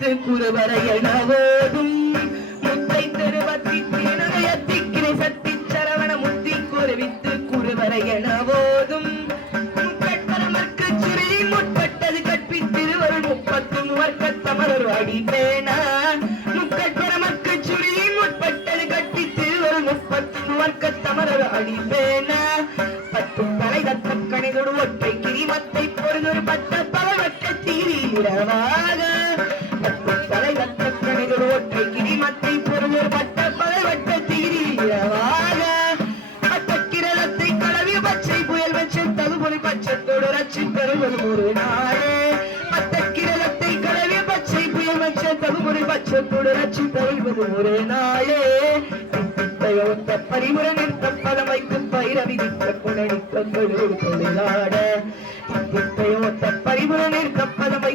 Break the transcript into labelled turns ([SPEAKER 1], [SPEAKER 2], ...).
[SPEAKER 1] குருவரை எனவோதும் முத்தை திருவத்தி திருநயத்திக்கினை சத்தி சரவண முத்தி குருவித்து குருவரை எனவோதும் முக்கட்பரமர்க்கு சுருதி முற்பட்டது கற்பித்திருவருள் முப்பத்தும் வர்க்கத்தமரர் அடிப்பேனா முக்கட்பரமர்க்கு சுருதி முற்பட்டது கற்பித்திருவருள் முப்பத்தும் வர்க்கத்தமரர் அடிப்பேனா பத்தும் தலை தத்த கணிதொடு ஒற்றை கிரிமத்தை பொருந்தொரு பட்ட பலவற்ற தீரீரவாக பச்சை ரச்சி தருவது ஒரு நாளே பட்டக்கிரலத்தை கடவி பச்சை புயல் தகுமுறை பச்சை பச்சத்தோடு ரச்சி தருவது ஒரு நாளே யோத்த பரிமுற நிறுத்த பதம் வைத்து பயிர விதித்த புனடித்த தொழிலாட யோத்த பரிமுற நிறுத்த பதம் வைத்து